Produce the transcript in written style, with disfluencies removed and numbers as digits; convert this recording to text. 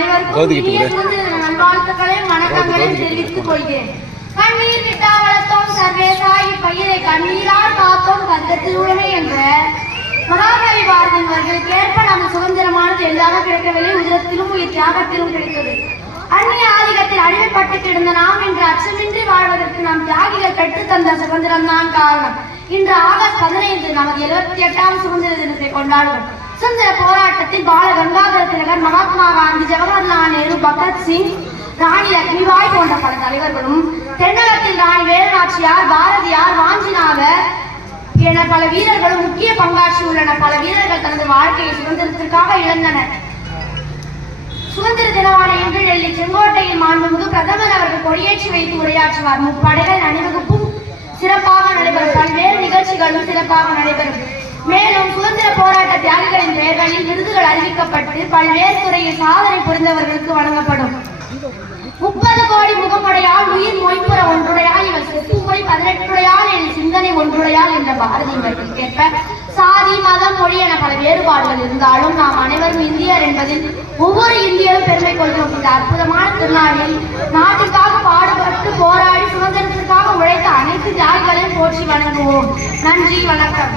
அனைவருக்கும் நல்வாழ்த்துக்களையும் வணக்கங்களையும் தெரிவித்துக் கொள்கிறேன். கண்ணீர் விட்டா வளர்த்தோம் சர்வேசாயி பயிரை கண்ணீரால் காத்தோம் கந்தத்தில் உடனே என்ற மகாகவி பாரதியின் அவர்களுக்கு ஏற்ப நமது சுதந்திரமானது எல்லாரும் கிடைக்கவில்லை, உதிரத்திலும் உயிர் தியாகத்திலும் கிடைத்தது. அந்நிய ஆதிக்கத்தில் அடிமைப்பட்டு கிடந்த நாம் இன்று அச்சமின்றி வாழ்வதற்கு நாம் தியாகிகள் பெற்றுத்தந்த சுதந்திரம் தான் காரணம். இன்று ஆகஸ்ட் 15 நமது 78ஆம் சுதந்திர தினத்தை கொண்டாடுவோம். சுதந்திர போராட்டத்தில் பால கங்காதர திலகர், மகாத்மா காந்தி, ஜவஹர்லால் நேரு, பகத்சிங், ராணி லட்சுமிபாய் போன்ற பல தலைவர்களும், தென்னகத்தில் ராணி வேலுநாச்சியார், பாரதியார், வாஞ்சிநாதர் என பல வீரர்களும் முக்கிய பங்காற்றியுள்ளனர். பல வீரர்கள் தனது வாழ்க்கையை சுதந்திரத்திற்காக இழந்தனர். சுதந்திர தினமான இன்று டெல்லி செங்கோட்டையில் மாண்புமிகு பிரதமர் அவர்கள் கொடியேற்றி வைத்து உரையாற்றுவார். முப்படைகள் அணிவகுப்பும் சிறப்பாக நடைபெறும். பல்வேறு நிகழ்ச்சிகளும் சிறப்பாக நடைபெறும். மேலும் சுதந்திர போராட்ட தியாகிகளின் பெயர்களில் விருதுகள் அறிவிக்கப்பட்டு பல்வேறு துறையில் சாதனை புரிந்தவர்களுக்கு வழங்கப்படும். 30 கோடி முகமுடையால் உயிர் மொய்ப்புற ஒன்றுடையால் இவர் செப்புமொழி 18 என் சிந்தனை ஒன்றுடையால் என்ற பாரதியின் வரிக்கேற்ப சாதி, மதம், மொழி என பல வேறுபாடுகள் இருந்தாலும் நாம் அனைவரும் இந்தியர் என்பதில் ஒவ்வொரு இந்தியரும் பெருமை கொள்கிறோம். இந்த அற்புதமான திருநாளில் நாட்டுக்காக பாடுபட்டு போராடி சுதந்திரத்திற்காக உழைத்த அனைத்து தியாகிகளையும் போற்றி வணங்குவோம். நன்றி, வணக்கம்.